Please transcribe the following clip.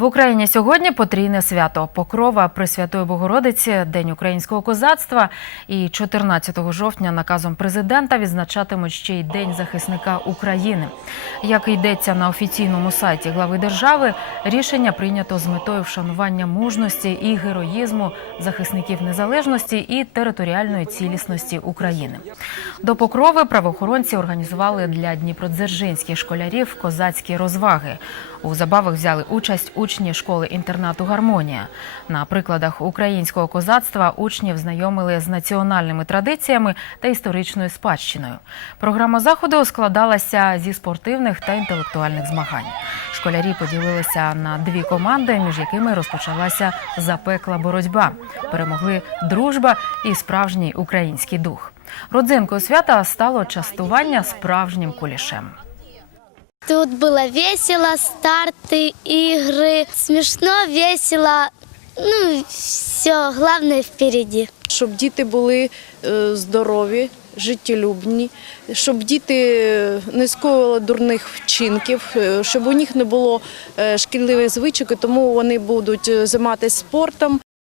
В Україні сьогодні потрійне свято Покрова Пресвятої Богородиці, День українського козацтва. І 14 жовтня наказом президента відзначатимуть ще й День захисника України. Як йдеться на офіційному сайті глави держави, рішення прийнято з метою вшанування мужності і героїзму захисників незалежності і територіальної цілісності України. До Покрови правоохоронці організували для дніпродзержинських школярів козацькі розваги. У забавах взяли участь учні школи-інтернату Гармонія. На прикладах українського козацтва учнів знайомили з національними традиціями та історичною спадщиною. Програма заходу складалася зі спортивних та інтелектуальних змагань. Школярі поділилися на дві команди, між якими розпочалася запекла боротьба. Перемогли дружба і справжній український дух. Родзинкою свята стало частування справжнім кулішем. Тут было весело, старты, игры. Смешно, весело. Ну, все, главное впереди. щоб діти були е, здорові, життєлюбні, щоб діти не скоювали дурних вчинків, е, щоб у них не було е, шкідливих звичок, і тому вони будуть е, займатися спортом.